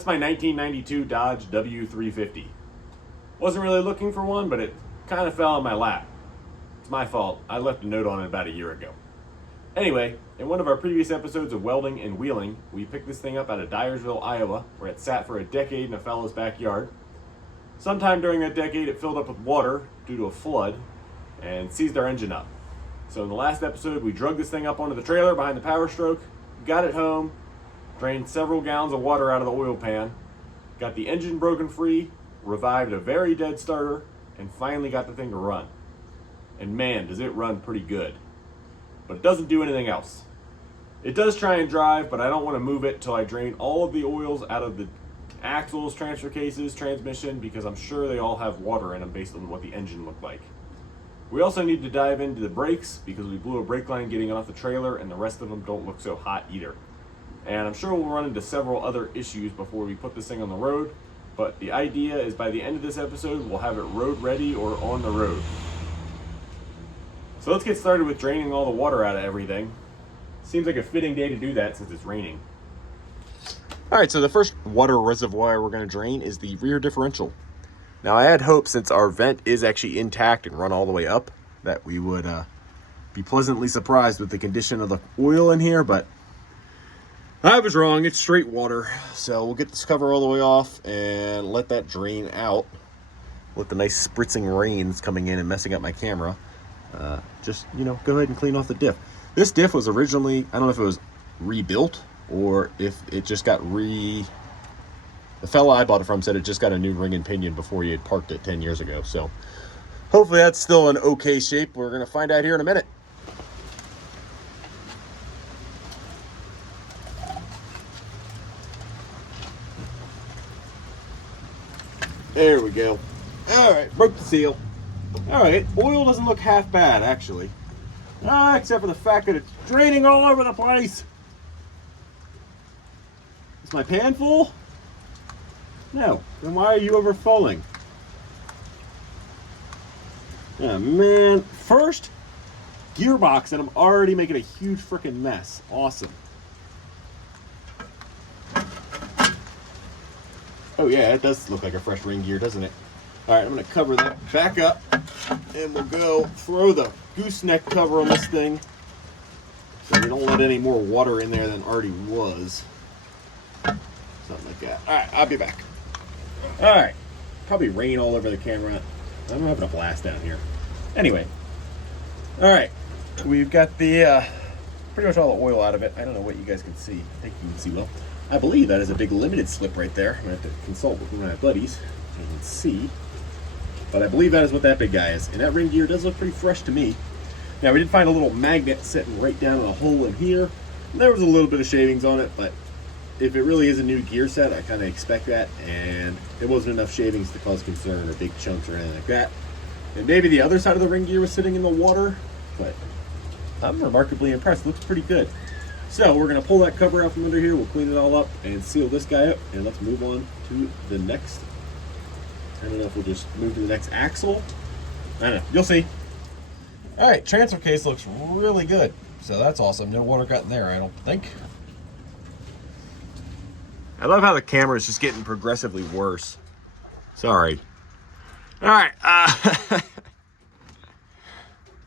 That's my 1992 Dodge W350. Wasn't really looking for one, but it kind of fell in my lap. It's my fault. I left a note on it about a year ago. Anyway, in one of our previous episodes of Welding and Wheeling, we picked this thing up out of Dyersville, Iowa, where it sat for a decade in a fellow's backyard. Sometime during that decade, it filled up with water due to a flood and seized our engine up. So in the last episode, we drug this thing up onto the trailer behind the power stroke, got it home, drained several gallons of water out of the oil pan, got the engine broken free, revived a very dead starter, and finally got the thing to run. And man, does it run pretty good. But it doesn't do anything else. It does try and drive, but I don't want to move it till I drain all of the oils out of the axles, transfer cases, transmission, because I'm sure they all have water in them based on what the engine looked like. We also need to dive into the brakes because we blew a brake line getting off the trailer and the rest of them don't look so hot either. And I'm sure we'll run into several other issues before we put this thing on the road, but the idea is by the end of this episode, we'll have it road ready or on the road. So let's get started with draining all the water out of everything. Seems like a fitting day to do that since it's raining. All right, so the first water reservoir we're gonna drain is the rear differential. Now I had hoped, since our vent is actually intact and run all the way up, that we would be pleasantly surprised with the condition of the oil in here, but I was wrong. It's straight water. So we'll get this cover all the way off and let that drain out with the nice spritzing rains coming in and messing up my camera. Just, go ahead and clean off the diff. This diff was originally, I don't know if it was rebuilt or if it just got the fella I bought it from said it just got a new ring and pinion before he had parked it 10 years ago. So hopefully that's still in okay shape. We're going to find out here in a minute. There we go. All right, broke the seal. All right, oil doesn't look half bad, actually. Except for the fact that it's draining all over the place. Is my pan full? No. Then why are you overfilling? Oh, man. First gearbox, and I'm already making a huge freaking mess. Awesome. Oh yeah, it does look like a fresh ring gear, doesn't it? All right, I'm gonna cover that back up and we'll go throw the gooseneck cover on this thing so we don't let any more water in there than already was. Something like that. All right, I'll be back. All right, probably rain all over the camera. I'm having a blast down here. Anyway, all right, we've got the pretty much all the oil out of it. I don't know what you guys can see. I think you can see well. I believe that is a big limited slip right there. I'm going to have to consult with my buddies so you can see. But I believe that is what that big guy is. And that ring gear does look pretty fresh to me. Now, we did find a little magnet sitting right down in a hole in here. There was a little bit of shavings on it, but if it really is a new gear set, I kind of expect that. And it wasn't enough shavings to cause concern or big chunks or anything like that. And maybe the other side of the ring gear was sitting in the water, but I'm remarkably impressed. It looks pretty good. So we're going to pull that cover out from under here. We'll clean it all up and seal this guy up. And let's move on to the next. I don't know if we'll just move to the next axle. I don't know. You'll see. All right, transfer case looks really good. So that's awesome. No water got in there, I don't think. I love how the camera is just getting progressively worse. Sorry. All right.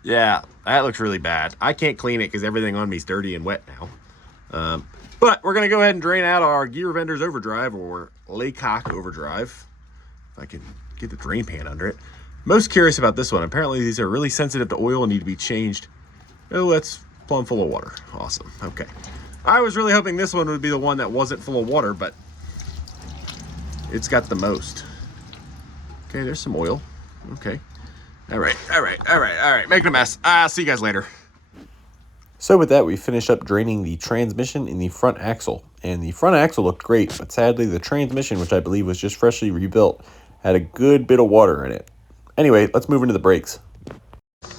Yeah, that looks really bad. I can't clean it because everything on me is dirty and wet now. But we're going to go ahead and drain out our gear vendor's overdrive, or Laycock overdrive. If I can get the drain pan under it. Most curious about this one. Apparently these are really sensitive to oil and need to be changed. Oh, that's plumb full of water. Awesome. Okay. I was really hoping this one would be the one that wasn't full of water, but it's got the most. Okay, there's some oil. Okay. All right. Making a mess. I'll see you guys later. So with that, we finished up draining the transmission in the front axle. And the front axle looked great, but sadly the transmission, which I believe was just freshly rebuilt, had a good bit of water in it. Anyway, let's move into the brakes.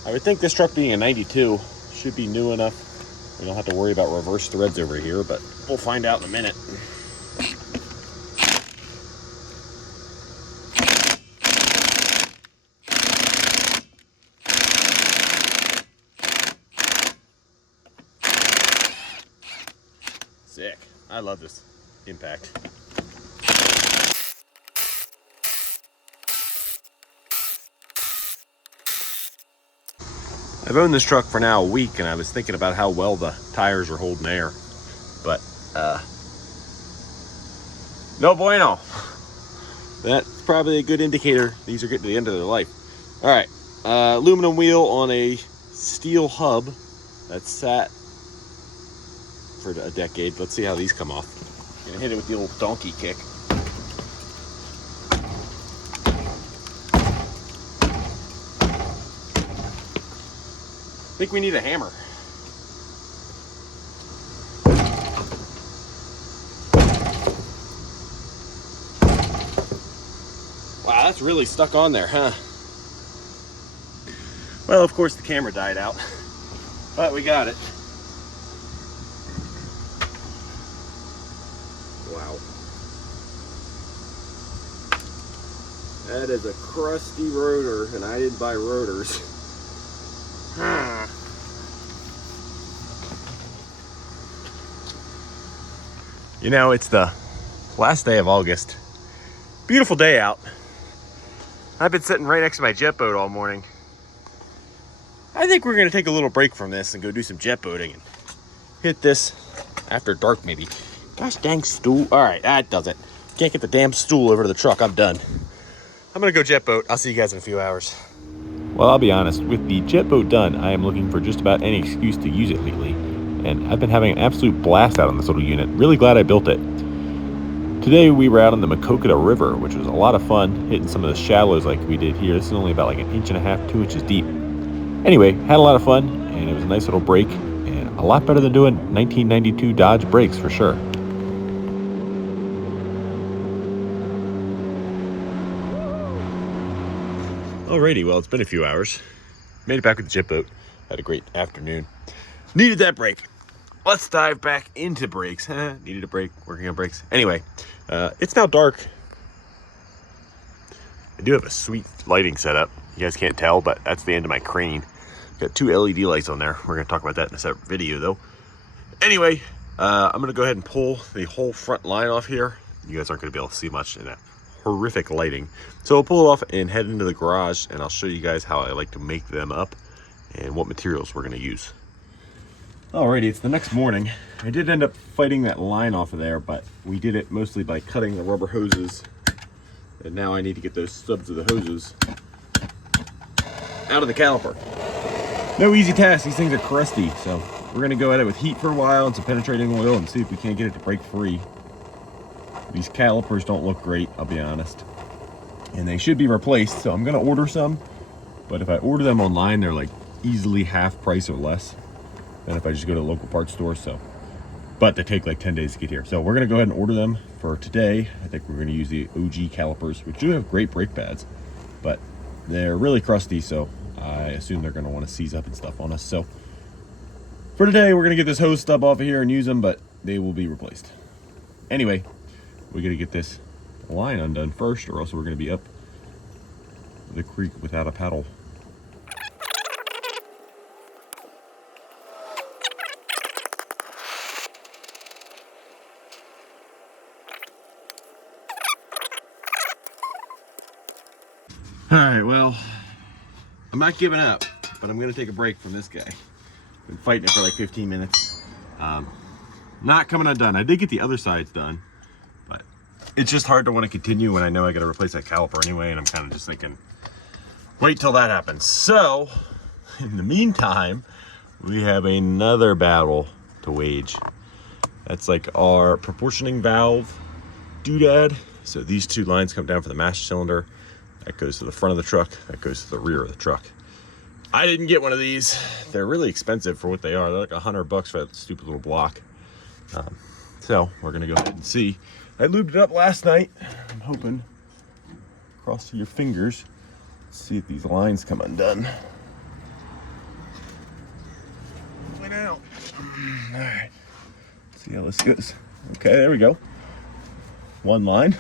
I would think this truck being a 92 should be new enough. We don't have to worry about reverse threads over here, but we'll find out in a minute. Sick. I love this impact. I've owned this truck for now a week, and I was thinking about how well the tires are holding air, but no bueno. That's probably a good indicator these are getting to the end of their life. All right, aluminum wheel on a steel hub that's sat for a decade. Let's see how these come off. Gonna hit it with the old donkey kick. I think we need a hammer. Wow, that's really stuck on there, huh? Well, of course the camera died out, but we got it. Wow. That is a crusty rotor, and I didn't buy rotors. You know, it's the last day of August. Beautiful day out. I've been sitting right next to my jet boat all morning. I think we're gonna take a little break from this and go do some jet boating and hit this after dark maybe. Gosh dang stool. All right, that does it. Can't get the damn stool over to the truck. I'm done. I'm gonna go jet boat. I'll see you guys in a few hours. Well, I'll be honest, with the jet boat done, I am looking for just about any excuse to use it lately. And I've been having an absolute blast out on this little unit. Really glad I built it. Today we were out on the Maquoketa River, which was a lot of fun, hitting some of the shallows like we did here. This is only about like 1.5 inches, 2 inches deep. Anyway, had a lot of fun, and it was a nice little break, and a lot better than doing 1992 Dodge brakes for sure. Alrighty, well, it's been a few hours. Made it back with the jet boat. Had a great afternoon. Needed that break. Let's dive back into brakes. Needed a break, working on brakes. Anyway, it's now dark. I do have a sweet lighting setup. You guys can't tell, but that's the end of my crane. Got 2 LED lights on there. We're gonna talk about that in a separate video though. Anyway, I'm gonna go ahead and pull the whole front line off here. You guys aren't gonna be able to see much in that horrific lighting. So I'll pull it off and head into the garage, and I'll show you guys how I like to make them up and what materials we're gonna use. Alrighty, it's the next morning. I did end up fighting that line off of there, but we did it mostly by cutting the rubber hoses. And now I need to get those stubs of the hoses out of the caliper. No easy task, these things are crusty, so we're gonna go at it with heat for a while and some penetrating oil and see if we can't get it to break free. These calipers don't look great, I'll be honest. And they should be replaced, so I'm gonna order some, but if I order them online, they're like easily half price or less than if I just go to the local parts store, so. But they take like 10 days to get here. So we're gonna go ahead and order them for today. I think we're gonna use the OG calipers, which do have great brake pads, but they're really crusty, so I assume they're gonna wanna seize up and stuff on us. So for today, we're gonna get this hose stub off of here and use them, but they will be replaced. Anyway, we gotta get this line undone first, or else we're gonna be up the creek without a paddle. All right, well, I'm not giving up, but I'm gonna take a break from this guy. Been fighting it for like 15 minutes. Not coming undone. I did get the other sides done, but it's just hard to want to continue when I know I gotta replace that caliper anyway, and I'm kind of just thinking, wait till that happens. So, in the meantime, we have another battle to wage. That's like our proportioning valve doodad. So these 2 lines come down for the master cylinder. That goes to the front of the truck, that goes to the rear of the truck. I didn't get one of these. They're really expensive for what they are. They're like $100 for that stupid little block. So we're gonna go ahead and see. I lubed it up last night. I'm hoping, cross your fingers, see if these lines come undone. Went out. All right, see how this goes. Okay, there we go. 1 line.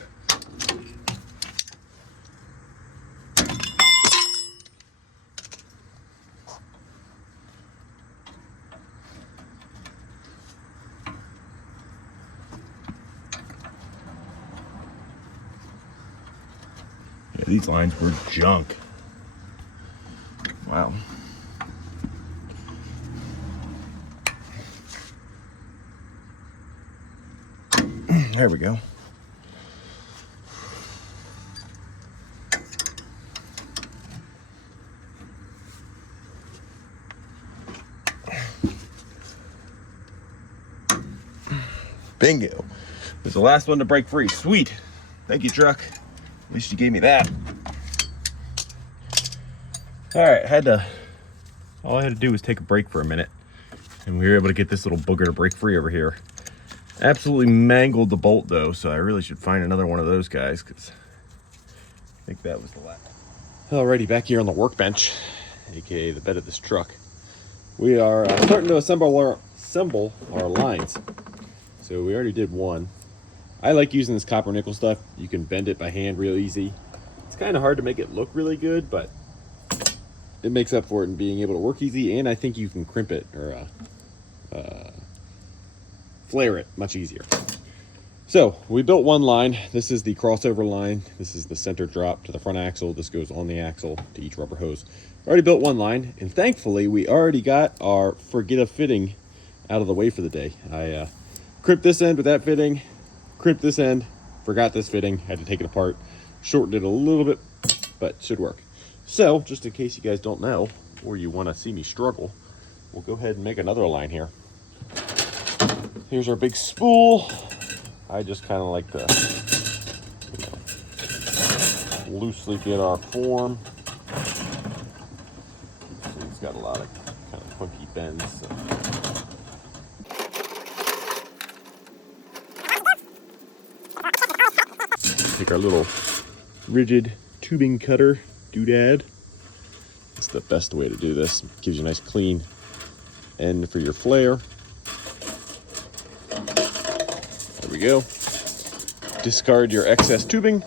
Yeah, these lines were junk. Wow. There we go. Bingo. This is the last one to break free. Sweet. Thank you, truck. At least you gave me that. All right, all I had to do was take a break for a minute, and we were able to get this little booger to break free over here. Absolutely mangled the bolt though, so I really should find another one of those guys, because I think that was the last. Alrighty, back here on the workbench, aka the bed of this truck. We are starting to assemble our lines. So we already did one. I like using this copper nickel stuff. You can bend it by hand real easy. It's kind of hard to make it look really good, but it makes up for it in being able to work easy, and I think you can crimp it or flare it much easier. So we built one line. This is the crossover line. This is the center drop to the front axle. This goes on the axle to each rubber hose. Already built one line, and thankfully we already got our forget a fitting out of the way for the day. I crimped this end with that fitting, crimped this end, forgot this fitting, had to take it apart, shortened it a little bit, but should work. So, just in case you guys don't know, or you want to see me struggle, we'll go ahead and make another line here. Here's our big spool. I just kind of like to, loosely get our form. So it's got a lot of kind of funky bends. So. Take our little rigid tubing cutter doodad. It's the best way to do this. It gives you a nice clean end for your flare. There we go. Discard your excess tubing.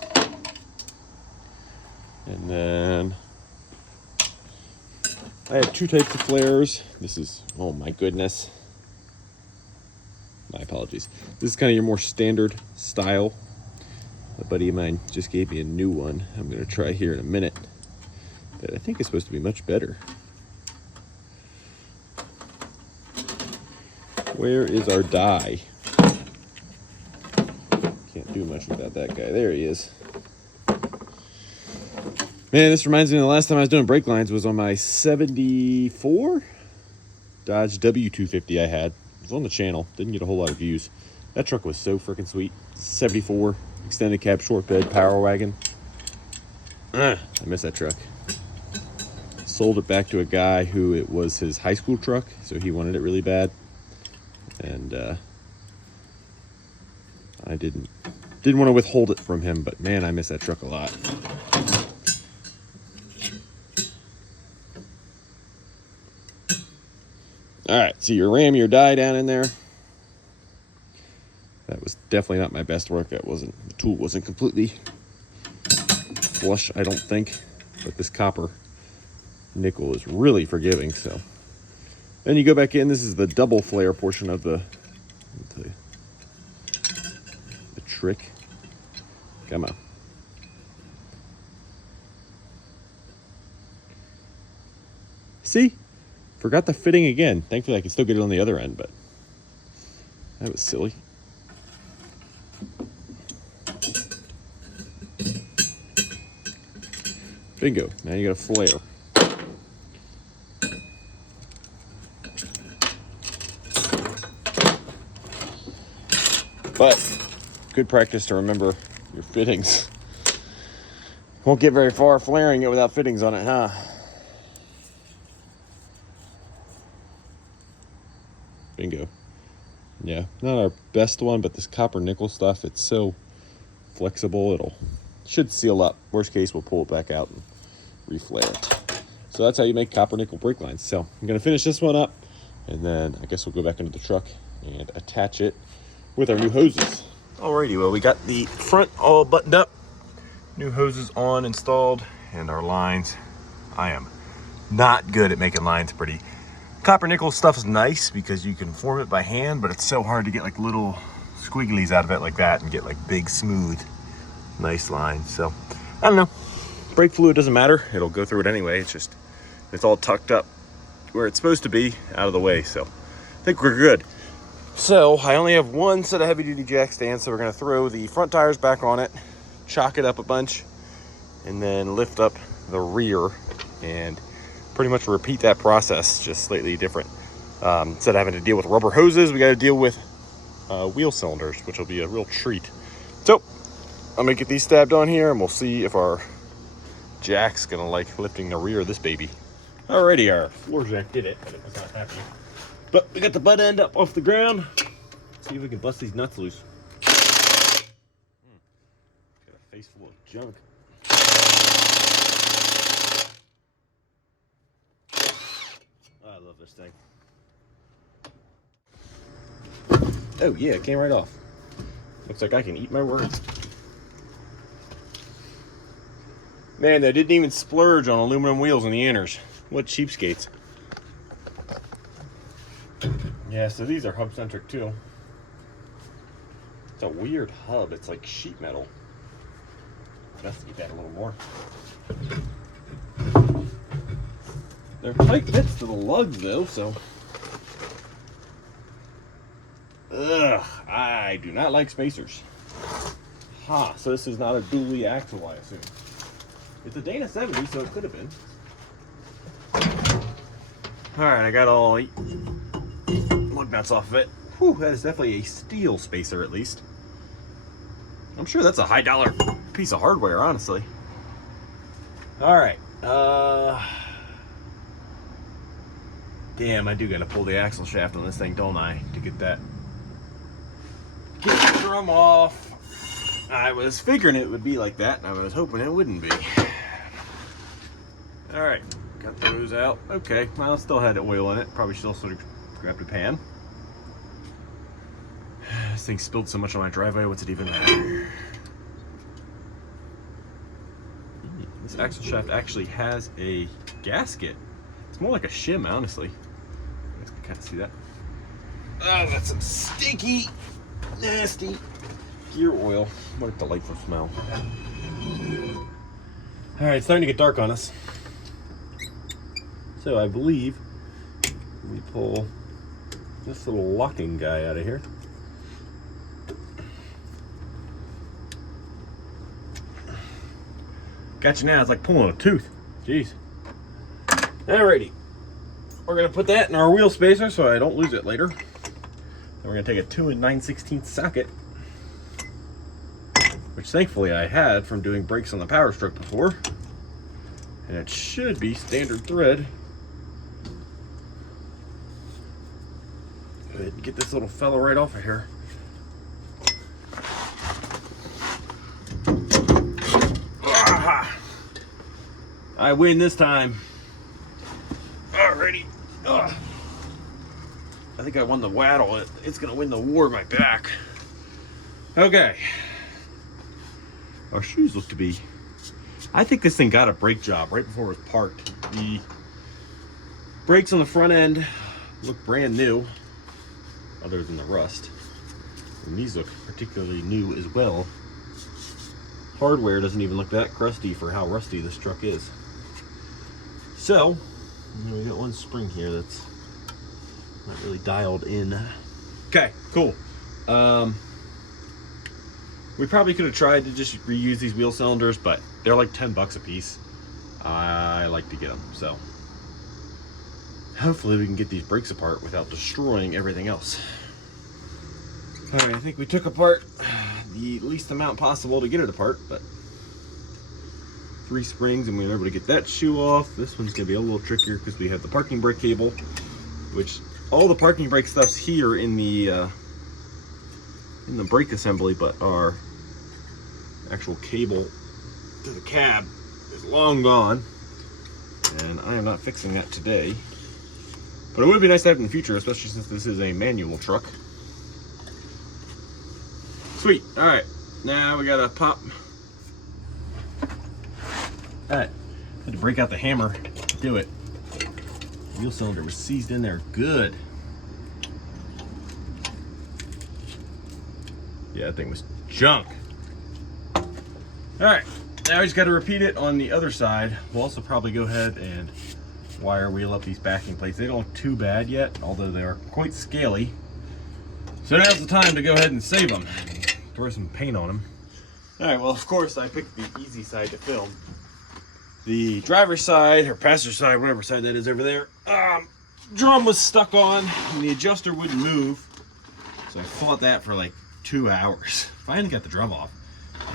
And then I have two types of flares. This is, oh my goodness. My apologies. This is kind of your more standard style. A buddy of mine just gave me a new one I'm going to try here in a minute that I think is supposed to be much better. Where is our die? Can't do much without that guy. There he is. Man, this reminds me of the last time I was doing brake lines was on my 74 Dodge W350 I had. It was on the channel. Didn't get a whole lot of views. That truck was so freaking sweet. 74 extended cab short bed power wagon. I miss that truck. Sold it back to a guy who it was his high school truck, so he wanted it really bad. And I didn't want to withhold it from him, but man, I miss that truck a lot. All right, so your ram your die down in there. That was definitely not my best work. The tool wasn't completely flush, I don't think. But this copper nickel is really forgiving. So then you go back in. This is the double flare portion of the trick. Come on. See? Forgot the fitting again. Thankfully, I can still get it on the other end, but that was silly. Bingo. Now you got a flare. But good practice to remember your fittings. Won't get very far flaring it without fittings on it, huh? Bingo. Yeah, not our best one, but this copper nickel stuff, it's so flexible, it should seal up. Worst case, we'll pull it back out and reflare it. So that's how you make copper nickel brake lines. So I'm going to finish this one up, and then I guess we'll go back into the truck and attach it with our new hoses. Alrighty, well, we got the front all buttoned up, new hoses on, installed, and our lines. I am not good at making lines pretty. Copper nickel stuff is nice because you can form it by hand, but it's so hard to get like little squigglies out of it like that and get like big, smooth, nice lines. So I don't know. Brake fluid doesn't matter. It'll go through it anyway. It's all tucked up where it's supposed to be, out of the way. So I think we're good. So I only have one set of heavy duty jack stands, so we're gonna throw the front tires back on it, chock it up a bunch, and then lift up the rear and pretty much repeat that process, just slightly different. Instead of having to deal with rubber hoses, we got to deal with wheel cylinders, which will be a real treat. So I'm gonna get these stabbed on here, and we'll see if our jack's gonna like lifting the rear of this baby. Alrighty, our floor jack did it, but it was not happy. But we got the butt end up off the ground. Let's see if we can bust these nuts loose. Got a face full of junk. Oh, I love this thing. Oh yeah, it came right off. Looks like I can eat my words. Man, they didn't even splurge on aluminum wheels in the inners. What cheapskates. Yeah, so these are hub centric too. It's a weird hub. It's like sheet metal. Investigate that a little more. They're tight fits to the lugs though, so. Ugh, I do not like spacers. Ha, so this is not a dually axle, I assume. It's a Dana 70, so it could have been. Alright, I got all 8 lug nuts off of it. Whew, that is definitely a steel spacer at least. I'm sure that's a high dollar piece of hardware, honestly. Alright, damn, I do gotta pull the axle shaft on this thing, don't I? To get that drum off. I was figuring it would be like that, and I was hoping it wouldn't be. Alright, got those out. Okay, well, it still had oil in it. Probably still sort of grabbed a pan. This thing spilled so much on my driveway, what's it even matter? This axle shaft actually has a gasket. It's more like a shim, honestly. You guys can kind of see that. Oh, that's some stinky, nasty gear oil. What a delightful smell. All right, it's starting to get dark on us. So I believe we pull this little locking guy out of here. Gotcha now, it's like pulling a tooth. Jeez. Alrighty. We're gonna put that in our wheel spacer so I don't lose it later. Then we're gonna take a 2 9/16 socket, which thankfully I had from doing brakes on the Power Stroke before. And it should be standard thread. Go ahead and get this little fella right off of here. I win this time. Alrighty. I think I won the waddle. It's gonna win the war of my back. Okay. Our shoes look to be... I think this thing got a brake job right before it was parked. The brakes on the front end look brand new, other than the rust. And these look particularly new as well. Hardware doesn't even look that crusty for how rusty this truck is. So, we got one spring here that's not really dialed in. Okay, cool. We probably could have tried to just reuse these wheel cylinders, but they're like 10 bucks a piece. I like to get them, so hopefully we can get these brakes apart without destroying everything else. All right, I think we took apart the least amount possible to get it apart, but 3 springs and we were able to get that shoe off. This one's gonna be a little trickier because we have the parking brake cable, which all the parking brake stuff's here in the brake assembly, but our actual cable to the cab is long gone, and I am not fixing that today. But it would be nice to have in the future, especially since this is a manual truck. Sweet. All right, now we gotta pop. All right, had to break out the hammer to do it. The wheel cylinder was seized in there good. Yeah, that thing was junk. All right, now we just got to repeat it on the other side. We'll also probably go ahead and wire wheel up these backing plates. They don't look too bad yet, although they are quite scaly. So now's the time to go ahead and save them. Throw some paint on them. All right, well, of course, I picked the easy side to film. The driver's side, or passenger side, whatever side that is over there, drum was stuck on, and the adjuster wouldn't move. So I fought that for like 2 hours. Finally got the drum off,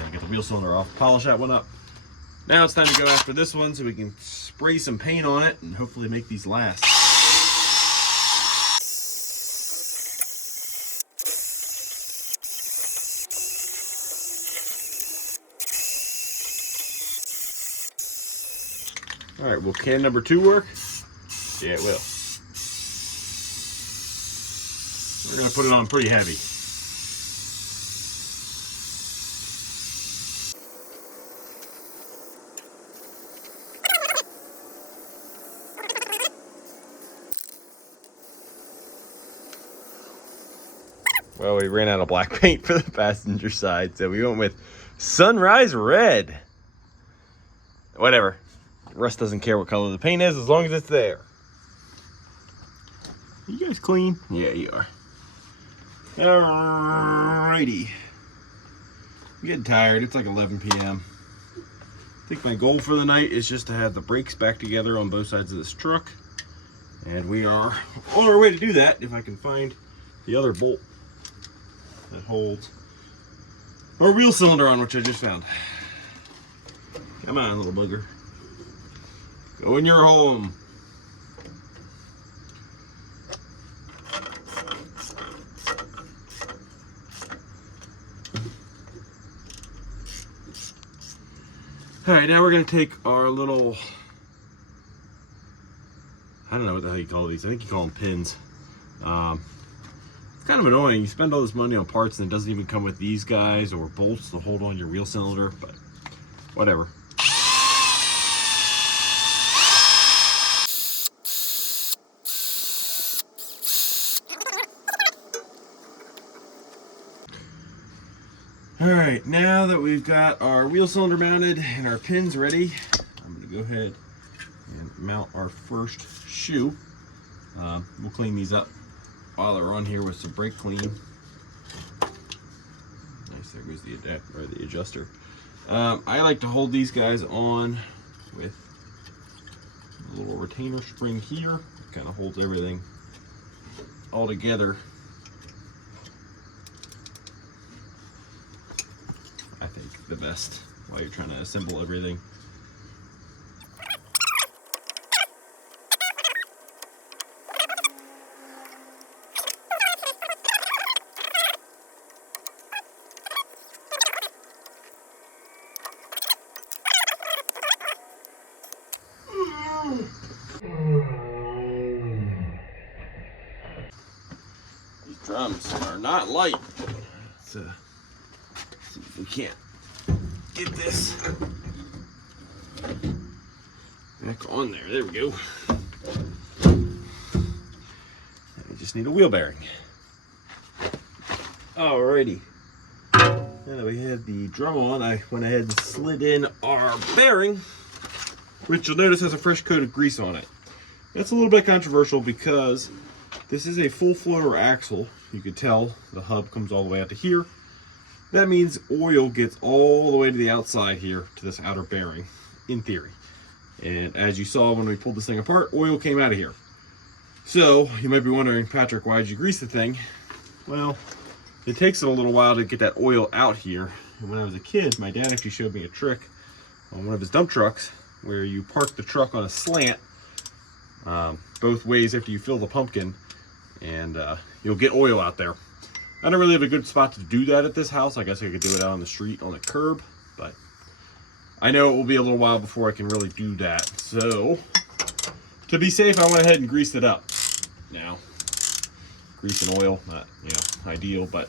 and got the wheel cylinder off, polish that one up. Now it's time to go after this one so we can spray some paint on it and hopefully make these last. All right, will can number 2 work? Yeah, it will. We're gonna put it on pretty heavy. Well, we ran out of black paint for the passenger side, so we went with Sunrise Red. Whatever. Russ doesn't care what color the paint is as long as it's there. You guys clean? Yeah, you are. Alrighty. I'm getting tired. It's like 11 p.m. I think my goal for the night is just to have the brakes back together on both sides of this truck. And we are on our way to do that if I can find the other bolt that holds our wheel cylinder on, which I just found. Come on, little booger. Go in your home. All right, now we're gonna take our little, I don't know what the hell you call these. I think you call them pins. It's kind of annoying. You spend all this money on parts and it doesn't even come with these guys or bolts to hold on your wheel cylinder, but whatever. All right, now that we've got our wheel cylinder mounted and our pins ready, I'm gonna go ahead and mount our first shoe. We'll clean these up while they're on here with some brake clean. Nice, there goes the adapter or the adjuster. I like to hold these guys on with a little retainer spring here. Kind of holds everything all together. I think the best while you're trying to assemble everything. These drums are not light. So see if we can't get this back on there. There we go. We just need a wheel bearing. Alrighty. Now that we have the drum on, I went ahead and slid in our bearing, which you'll notice has a fresh coat of grease on it. That's a little bit controversial because this is a full floater axle. You can tell the hub comes all the way out to here. That means oil gets all the way to the outside here to this outer bearing, in theory. And as you saw when we pulled this thing apart, oil came out of here. So you might be wondering, Patrick, why did you grease the thing? Well, it takes it a little while to get that oil out here. And when I was a kid, my dad actually showed me a trick on one of his dump trucks where you park the truck on a slant both ways after you fill the pumpkin, and you'll get oil out there. I don't really have a good spot to do that at this house. I guess I could do it out on the street on the curb, but I know it will be a little while before I can really do that. So to be safe, I went ahead and greased it up. Now, grease and oil, not ideal, but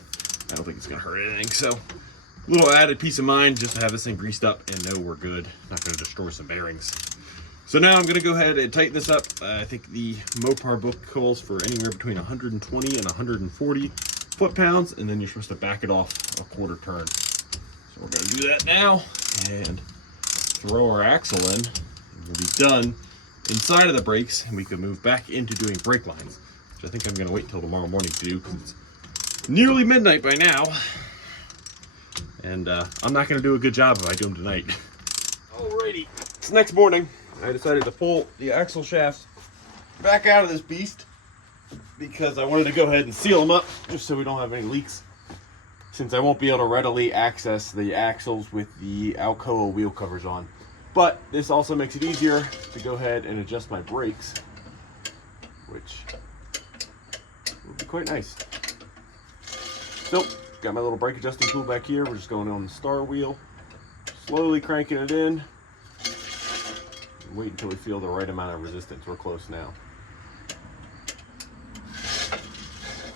I don't think it's gonna hurt anything. So a little added peace of mind just to have this thing greased up and know we're good. Not gonna destroy some bearings. So now I'm gonna go ahead and tighten this up. I think the Mopar book calls for anywhere between 120 and 140 foot-pounds, and then you're supposed to back it off a quarter turn. So we're gonna do that now and throw our axle in, and we'll be done inside of the brakes, and we can move back into doing brake lines, which I think I'm gonna wait till tomorrow morning to do because it's nearly midnight by now. And I'm not going to do a good job if I do them tonight. Alrighty. It's next morning. I decided to pull the axle shafts back out of this beast because I wanted to go ahead and seal them up just so we don't have any leaks, since I won't be able to readily access the axles with the Alcoa wheel covers on. But this also makes it easier to go ahead and adjust my brakes, which would be quite nice. So, got my little brake adjusting tool back here. We're just going on the star wheel, slowly cranking it in. Wait until we feel the right amount of resistance. We're close now.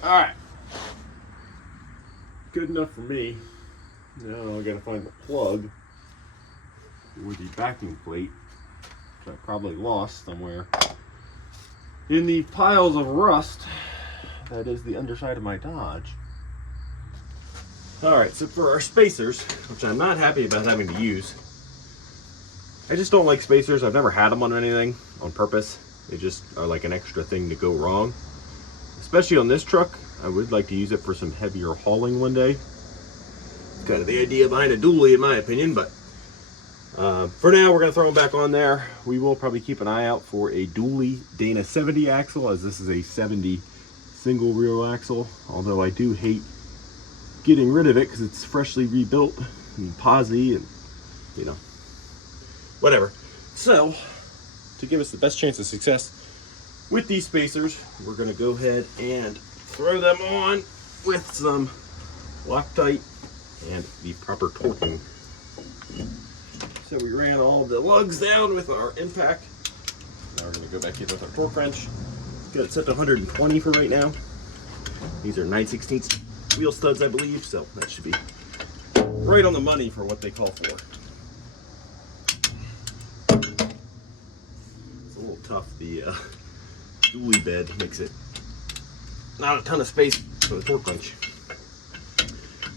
All right. Good enough for me. Now I gotta find the plug for the backing plate, which I probably lost somewhere in the piles of rust that is the underside of my Dodge. All right, so for our spacers, which I'm not happy about having to use, I just don't like spacers. I've never had them on anything on purpose. They just are like an extra thing to go wrong. Especially on this truck, I would like to use it for some heavier hauling one day. It's kind of the idea behind a dually in my opinion, but for now we're gonna throw them back on there. We will probably keep an eye out for a dually Dana 70 axle, as this is a 70 single reel axle, although I do hate getting rid of it because it's freshly rebuilt and posy and, you know, whatever. So, to give us the best chance of success with these spacers, we're going to go ahead and throw them on with some Loctite and the proper torquing. So we ran all the lugs down with our impact. Now we're going to go back in with our torque wrench. Got it set to 120 for right now. These are 9/16 wheel studs, I believe, so that should be right on the money for what they call for. It's a little tough. The dually bed makes it not a ton of space for the torque wrench.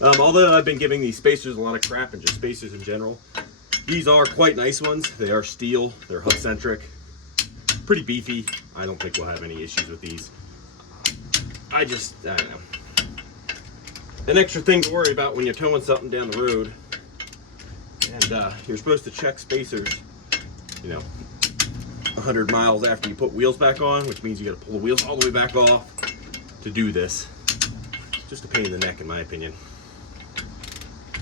Although I've been giving these spacers a lot of crap, and just spacers in general, these are quite nice ones. They are steel, they're hub centric, pretty beefy. I don't think we'll have any issues with these. I don't know. An extra thing to worry about when you're towing something down the road. And you're supposed to check spacers, you know, 100 miles after you put wheels back on, which means you got to pull the wheels all the way back off to do this. Just a pain in the neck, in my opinion.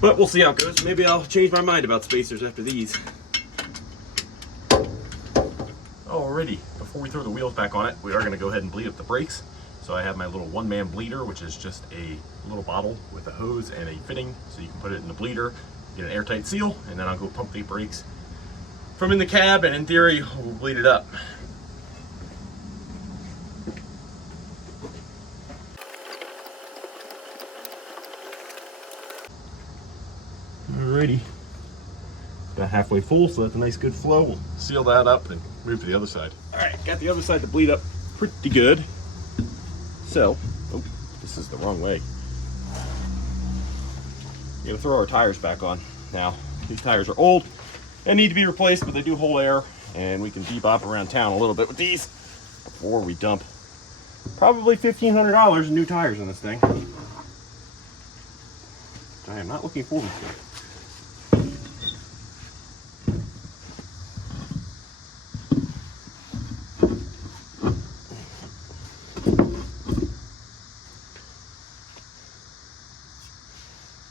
But we'll see how it goes. Maybe I'll change my mind about spacers after these. Alrighty, before we throw the wheels back on it, we are going to go ahead and bleed up the brakes. So I have my little one-man bleeder, which is just a little bottle with a hose and a fitting, so you can put it in the bleeder, get an airtight seal, and then I'll go pump the brakes from in the cab, and in theory, we'll bleed it up. Alrighty, about halfway full, so that's a nice good flow. We'll seal that up and move to the other side. Alright, got the other side to bleed up pretty good. So, oh, this is the wrong way. We're gonna throw our tires back on. Now, these tires are old and need to be replaced, but they do hold air, and we can bebop around town a little bit with these before we dump probably $1,500 in new tires on this thing. Which I am not looking forward to.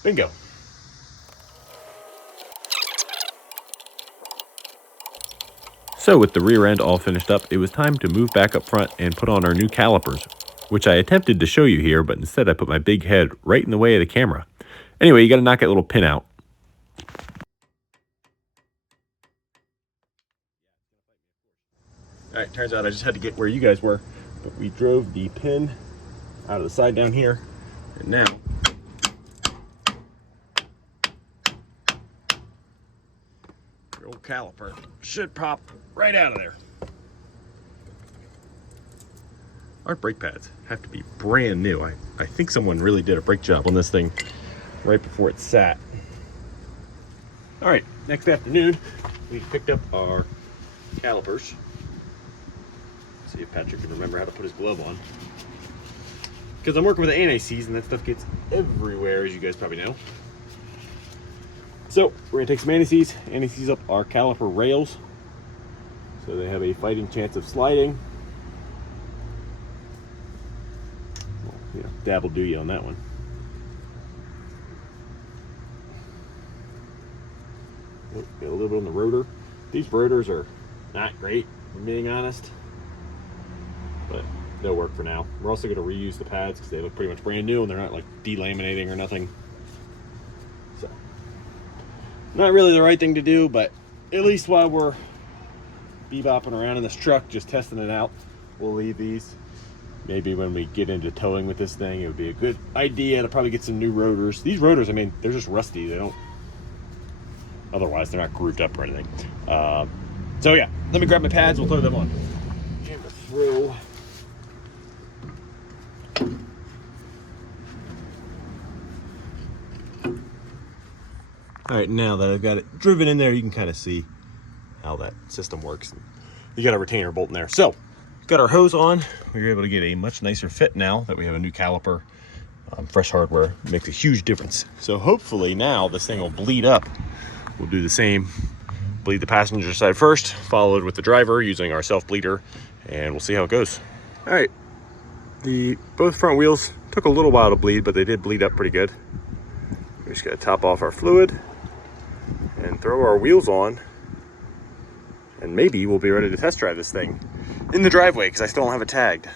Bingo. So with the rear end all finished up, it was time to move back up front and put on our new calipers, which I attempted to show you here, but instead I put my big head right in the way of the camera. Anyway, you got to knock that little pin out. All right, turns out I just had to get where you guys were, but we drove the pin out of the side down here, and now the old caliper should pop right out of there. Our brake pads have to be brand new. I think someone really did a brake job on this thing right before it sat. All right, next afternoon, we picked up our calipers. See if Patrick can remember how to put his glove on. because I'm working with the anti-seize and that stuff gets everywhere, as you guys probably know. So we're gonna take some anti-seize up our caliper rails so they have a fighting chance of sliding. Well, you know, dab will do you on that one. Oh, got a little bit on the rotor. These rotors are not great, if I'm being honest, but they'll work for now. We're also going to reuse the pads because they look pretty much brand new and they're not like delaminating or nothing. So, not really the right thing to do, but at least while we're bebopping around in this truck, just testing it out, we'll leave these. Maybe when we get into towing with this thing, it would be a good idea to probably get some new rotors. These rotors, I mean, they're just rusty. They don't, otherwise they're not grooved up or anything. So yeah, let me grab my pads, we'll throw them on. Camera through. All right, now that I've got it driven in there, you can kind of see how that system works. You got a retainer bolt in there. So, got our hose on. We were able to get a much nicer fit now that we have a new caliper. Fresh hardware makes a huge difference. So hopefully now this thing will bleed up. We'll do the same. Bleed the passenger side first, followed with the driver using our self bleeder, and we'll see how it goes. All right, both front wheels took a little while to bleed, but they did bleed up pretty good. We just got to top off our fluid and throw our wheels on, and maybe we'll be ready to test drive this thing in the driveway because I still don't have it tagged.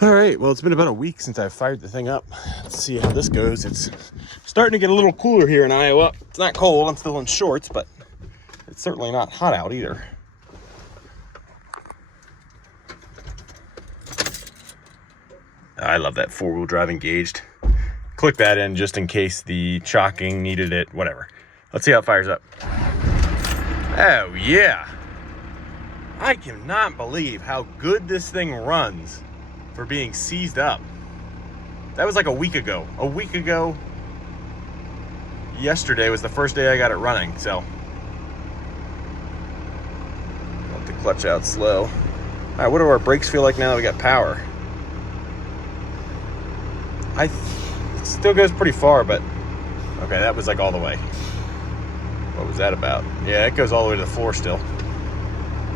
All right, well, it's been about a week since I fired the thing up. Let's see how this goes. It's starting to get a little cooler here in Iowa. It's not cold, I'm still in shorts, but it's certainly not hot out either. I love that four-wheel drive engaged. Click that in just in case the chocking needed it, whatever. Let's see how it fires up. Oh yeah. I cannot believe how good this thing runs for being seized up. That was like a week ago. A week ago, yesterday was the first day I got it running, so. Let the clutch out slow. All right, what do our brakes feel like now that we got power? It still goes pretty far, but okay, that was like all the way. What was that about? Yeah, it goes all the way to the floor still.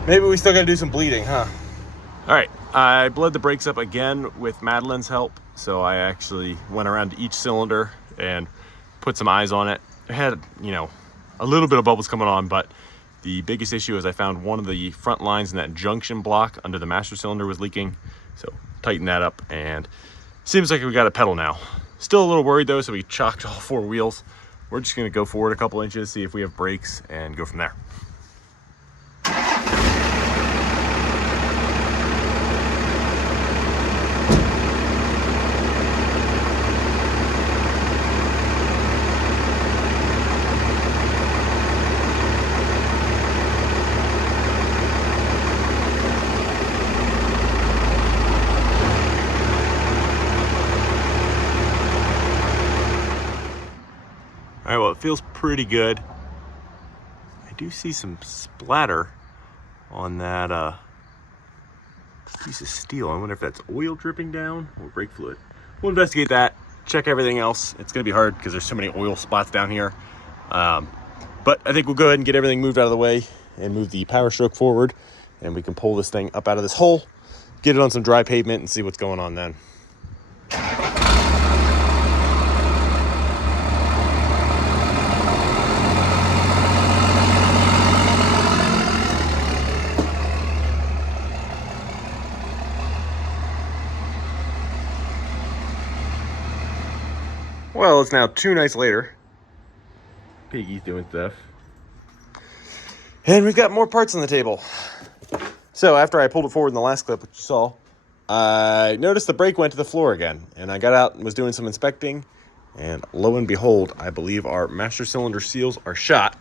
Maybe we still gotta do some bleeding, huh? All right, I bled the brakes up again with Madeline's help. So I actually went around to each cylinder and put some eyes on it. It had, you know, a little bit of bubbles coming on, but the biggest issue is I found one of the front lines in that junction block under the master cylinder was leaking. So tighten that up, and seems like we got a pedal now. Still a little worried though, so we chocked all four wheels. We're just gonna go forward a couple inches, see if we have brakes, and go from there. All right, well, it feels pretty good. I do see some splatter on that piece of steel. I wonder if that's oil dripping down or brake fluid. We'll investigate that, check everything else. It's gonna be hard because there's so many oil spots down here. But I think we'll go ahead and get everything moved out of the way and move the power stroke forward, and we can pull this thing up out of this hole, get it on some dry pavement, and see what's going on then. Well, it's now 2 nights later. Piggy's doing stuff. And we've got more parts on the table. So after I pulled it forward in the last clip, which you saw, I noticed the brake went to the floor again. And I got out and was doing some inspecting. And lo and behold, I believe our master cylinder seals are shot.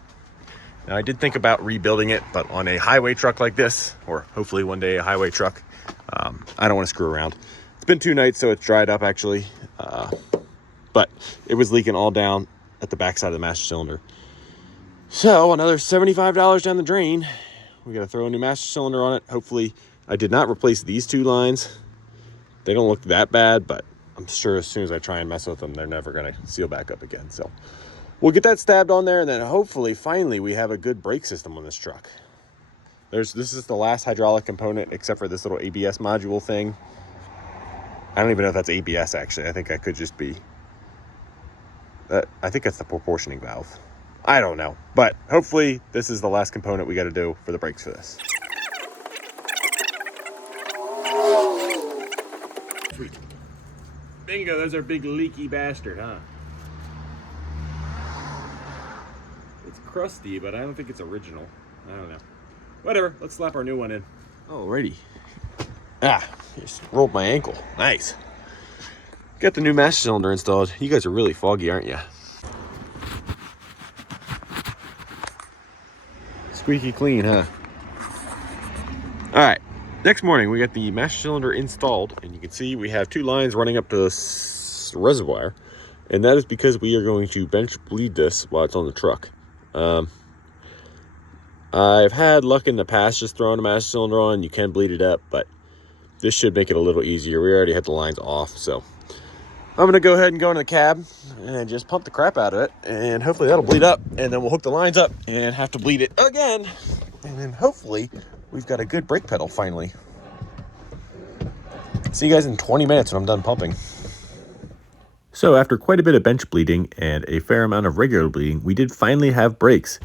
Now, I did think about rebuilding it, but on a highway truck like this, or hopefully one day a highway truck, I don't want to screw around. It's been 2 nights, so it's dried up actually. But it was leaking all down at the backside of the master cylinder. So another $75 down the drain. We got to throw a new master cylinder on it. Hopefully I did not replace these two lines. They don't look that bad, but I'm sure as soon as I try and mess with them, they're never going to seal back up again. So we'll get that stabbed on there, and then hopefully, finally, we have a good brake system on this truck. This is the last hydraulic component, except for this little ABS module thing. I don't even know if that's ABS, actually. I think that could just be... I think that's the proportioning valve. I don't know. But hopefully, this is the last component we got to do for the brakes for this. Sweet. Bingo, there's our big leaky bastard, huh? It's crusty, but I don't think it's original. I don't know. Whatever, let's slap our new one in. Alrighty. Just rolled my ankle. Nice. Got the new master cylinder installed. You guys are really foggy, aren't you? Squeaky clean, huh? Alright. Next morning, we got the master cylinder installed, and you can see we have two lines running up to the reservoir, and that is because we are going to bench bleed this while it's on the truck. I've had luck in the past just throwing a master cylinder on. You can bleed it up, but this should make it a little easier. We already had the lines off, so I'm going to go ahead and go in the cab and just pump the crap out of it, and hopefully that'll bleed up, and then we'll hook the lines up and have to bleed it again, and then hopefully we've got a good brake pedal finally. See you guys in 20 minutes when I'm done pumping. So after quite a bit of bench bleeding and a fair amount of regular bleeding, we did finally have brakes.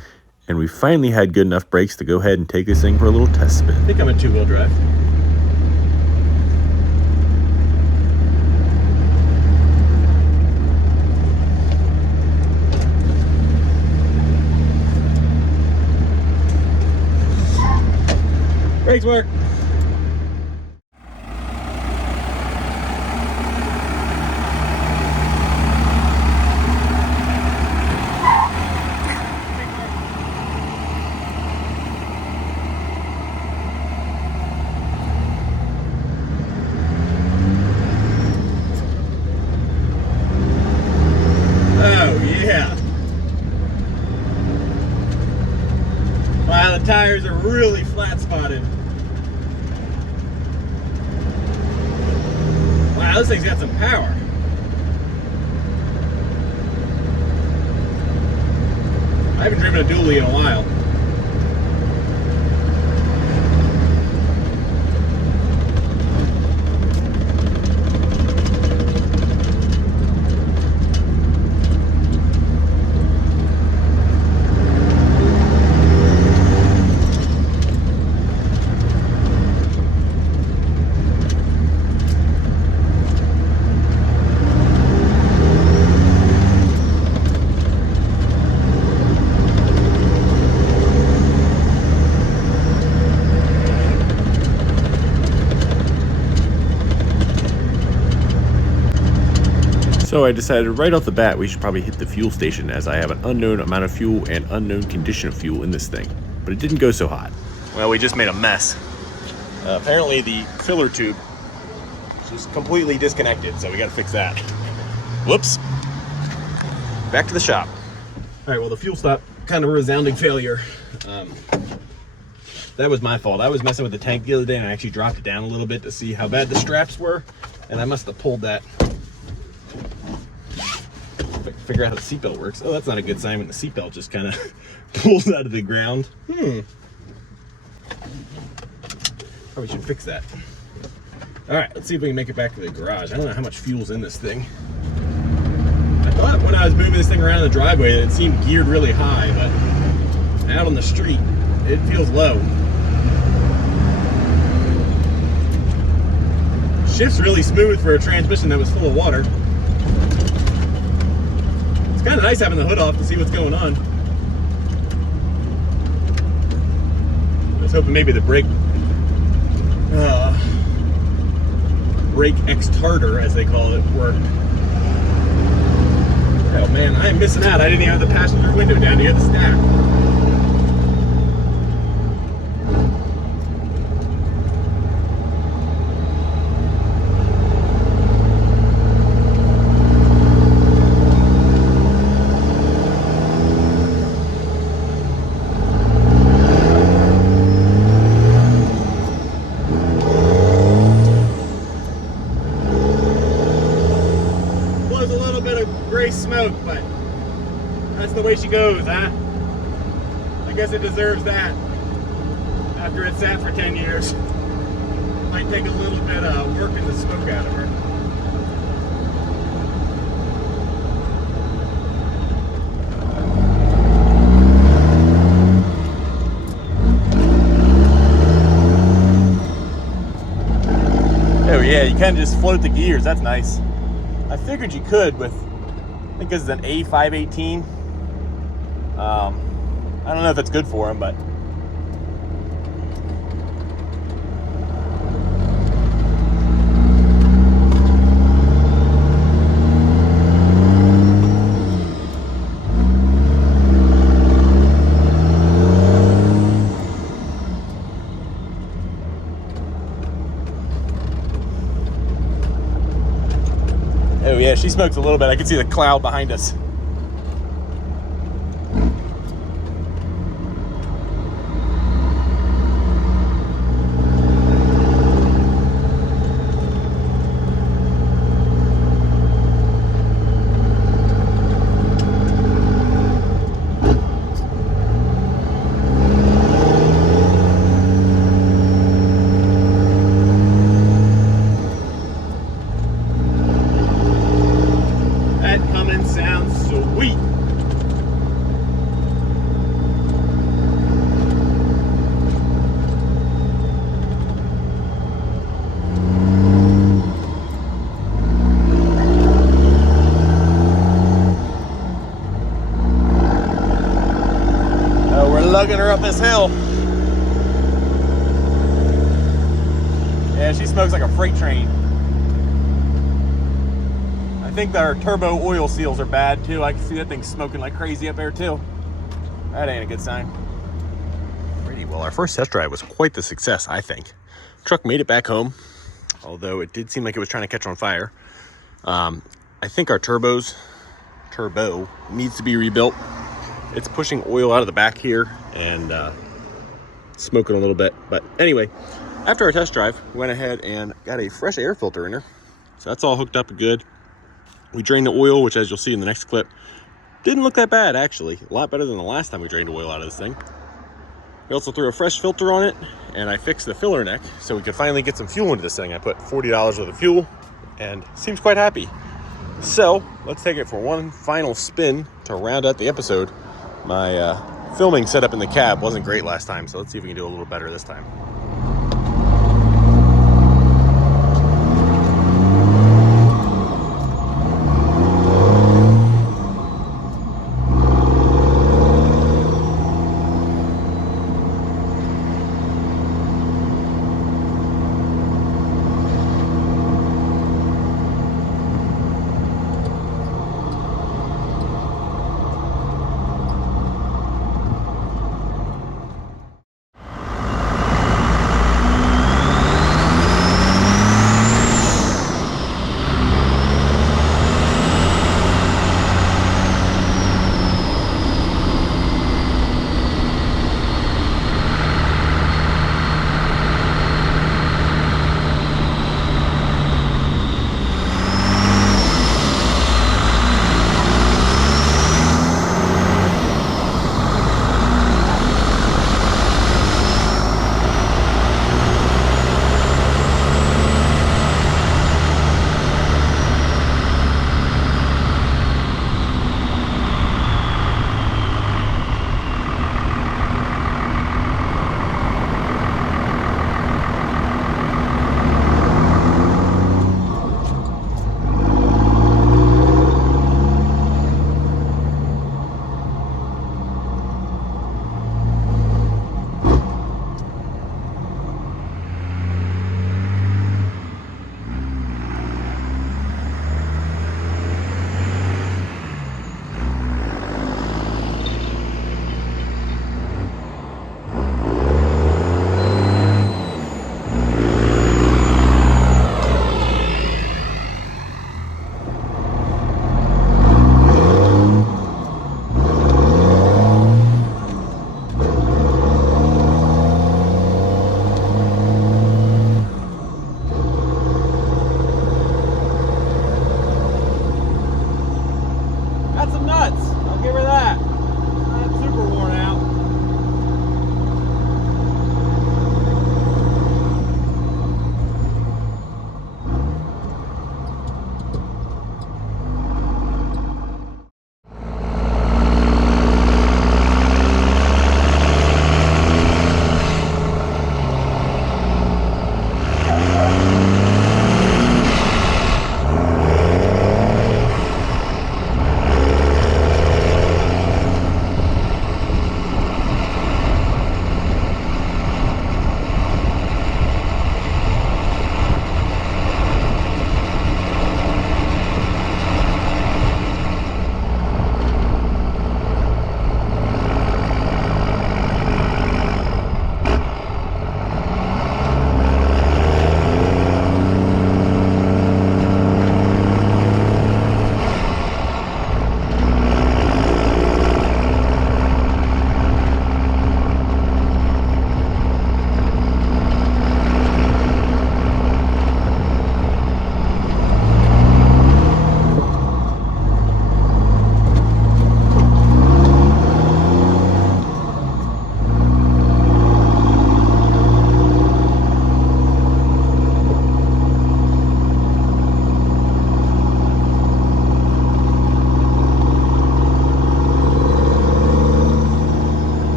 And we finally had good enough brakes to go ahead and take this thing for a little test spin. I think I'm in two-wheel drive. Brakes work. Wow, the tires are really flat spotted. Wow, this thing's got some power. I haven't driven a dually in a while. So I decided right off the bat we should probably hit the fuel station, as I have an unknown amount of fuel and unknown condition of fuel in this thing. But it didn't go so hot. Well, we just made a mess. Apparently the filler tube is just completely disconnected, so we gotta fix that. Whoops. Back to the shop. All right, well, the fuel stop, kind of a resounding failure. That was my fault. I was messing with the tank the other day and I actually dropped it down a little bit to see how bad the straps were, and I must have pulled that. Figure out how the seatbelt works. Oh, that's not a good sign when the seatbelt just kind of pulls out of the ground. Probably should fix that. All right, let's see if we can make it back to the garage. I don't know how much fuel's in this thing. I thought when I was moving this thing around the driveway that it seemed geared really high, but out on the street, it feels low. Shift's really smooth for a transmission that was full of water. Kind of nice having the hood off to see what's going on. I was hoping maybe the brake extarter, as they call it, worked. Oh man, I am missing out. I didn't even have the passenger window down to hear the stack. she goes, huh? I guess it deserves that. After it sat for 10 years. Might take a little bit of working the smoke out of her. Oh yeah, you kind of just float the gears. That's nice. I figured you could with, I think this is an A518. I don't know if it's good for them, but oh yeah, she smokes a little bit. I can see the cloud behind us. That Cummins sounds sweet. Oh, we're lugging her up this hill. Yeah, she smokes like a freight train. I think our turbo oil seals are bad too. I can see that thing smoking like crazy up there too. That ain't a good sign. Pretty well. Our first test drive was quite the success, I think. Truck made it back home, although it did seem like it was trying to catch on fire. I think our turbo needs to be rebuilt. It's pushing oil out of the back here and smoking a little bit. But anyway, after our test drive, we went ahead and got a fresh air filter in her. So that's all hooked up good. We drained the oil, which as you'll see in the next clip, didn't look that bad actually. A lot better than the last time we drained oil out of this thing. We also threw a fresh filter on it, and I fixed the filler neck so we could finally get some fuel into this thing. I put $40 worth of fuel and seems quite happy. So let's take it for one final spin to round out the episode. My filming setup in the cab wasn't great last time, so let's see if we can do a little better this time.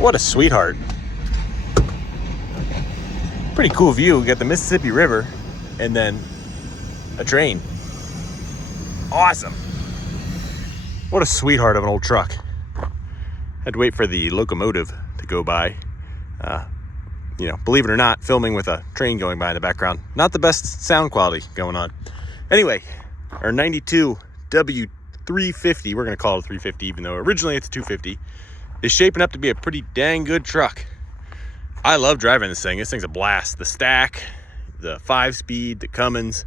What a sweetheart. Pretty cool view. We got the Mississippi River and then a train. Awesome. What a sweetheart of an old truck. Had to wait for the locomotive to go by. You know, believe it or not, filming with a train going by in the background. Not the best sound quality going on. Anyway, our 92 W350, we're gonna call it a 350 even though originally it's a 250, is shaping up to be a pretty dang good truck. I love driving this thing. This thing's a blast. The stack, the 5-speed, the Cummins,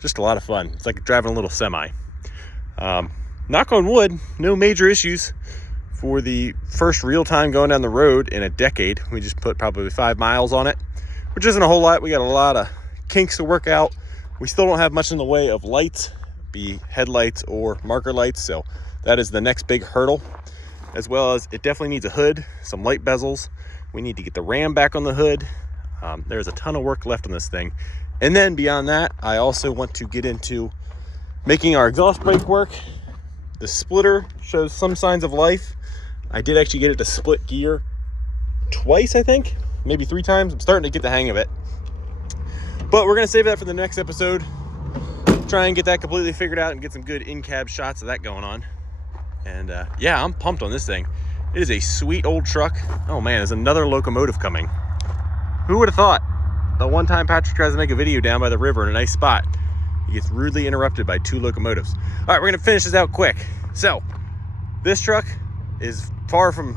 just a lot of fun. It's like driving a little semi. Knock on wood, no major issues for the first real time going down the road in a decade. We just put probably 5 miles on it, which isn't a whole lot. We got a lot of kinks to work out. We still don't have much in the way of lights, be headlights or marker lights, so that is the next big hurdle, as well as it definitely needs a hood, some light bezels. We need to get the ram back on the hood. There's a ton of work left on this thing. And then beyond that, I also want to get into making our exhaust brake work. The splitter shows some signs of life. I did actually get it to split gear twice, I think, maybe 3 times. I'm starting to get the hang of it. But we're gonna save that for the next episode. Try and get that completely figured out and get some good in-cab shots of that going on. And yeah, I'm pumped on this thing. It is a sweet old truck. Oh man, there's another locomotive coming. Who would have thought? The one time Patrick tries to make a video down by the river in a nice spot, he gets rudely interrupted by 2 locomotives. All right, we're gonna finish this out quick. So, this truck is far from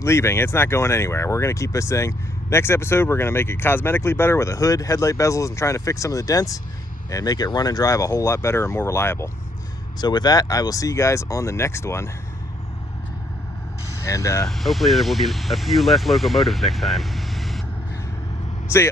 leaving. It's not going anywhere. We're gonna keep this thing. Next episode, we're gonna make it cosmetically better with a hood, headlight bezels, and trying to fix some of the dents and make it run and drive a whole lot better and more reliable. So with that, I will see you guys on the next one. And hopefully there will be a few less locomotives next time. See ya.